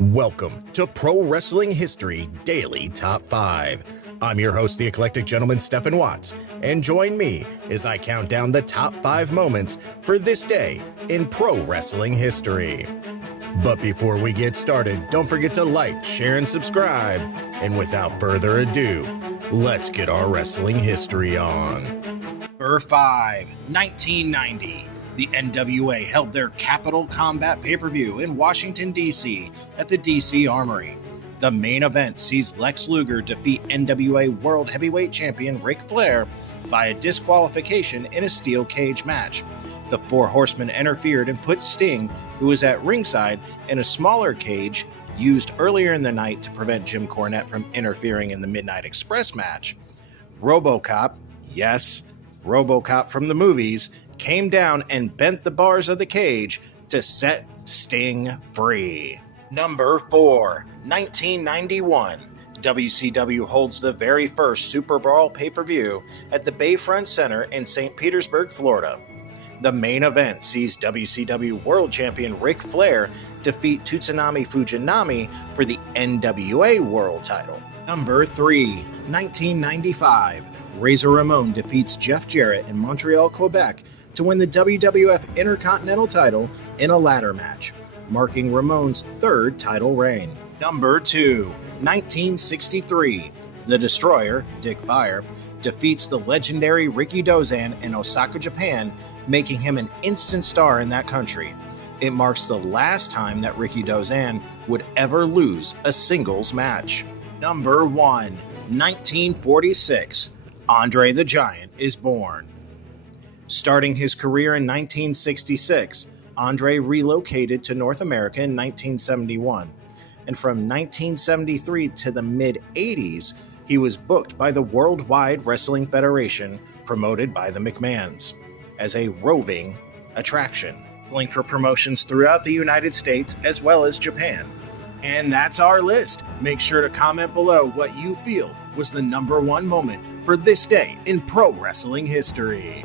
Welcome to Pro Wrestling History Daily Top 5. I'm your host, the eclectic gentleman, Stephen Watts, and join me as I count down the top 5 moments for this day in pro wrestling history. But before we get started, don't forget to like, share, and subscribe. And without further ado, let's get our wrestling history on. Number 5, 1990. The NWA held their Capital Combat pay-per-view in Washington, D.C. at the D.C. Armory. The main event sees Lex Luger defeat NWA World Heavyweight Champion Ric Flair via disqualification in a steel cage match. The Four Horsemen interfered and put Sting, who was at ringside, in a smaller cage used earlier in the night to prevent Jim Cornette from interfering in the Midnight Express match. RoboCop, yes, RoboCop from the movies, came down and bent the bars of the cage to set Sting free. Number 4, 1991. WCW holds the very first Super Brawl pay-per-view at the Bayfront Center in St. Petersburg, Florida. The main event sees WCW World Champion Ric Flair defeat Tsunami Fujinami for the NWA World title. Number 3, 1995. Razor Ramon defeats Jeff Jarrett in Montreal, Quebec to win the WWF Intercontinental title in a ladder match, marking Ramon's third title reign. Number 2, 1963. The Destroyer, Dick Byer, defeats the legendary Ricky Dozan in Osaka, Japan, making him an instant star in that country. It marks the last time that Ricky Dozan would ever lose a singles match. Number 1, 1946. Andre the Giant is born. Starting his career in 1966, Andre relocated to North America in 1971, and from 1973 to the mid-80s, he was booked by the Worldwide Wrestling Federation, promoted by the McMahons, as a roving attraction, going for promotions throughout the United States as well as Japan. And that's our list. Make sure to comment below what you feel was the number 1 moment for this day in pro wrestling history.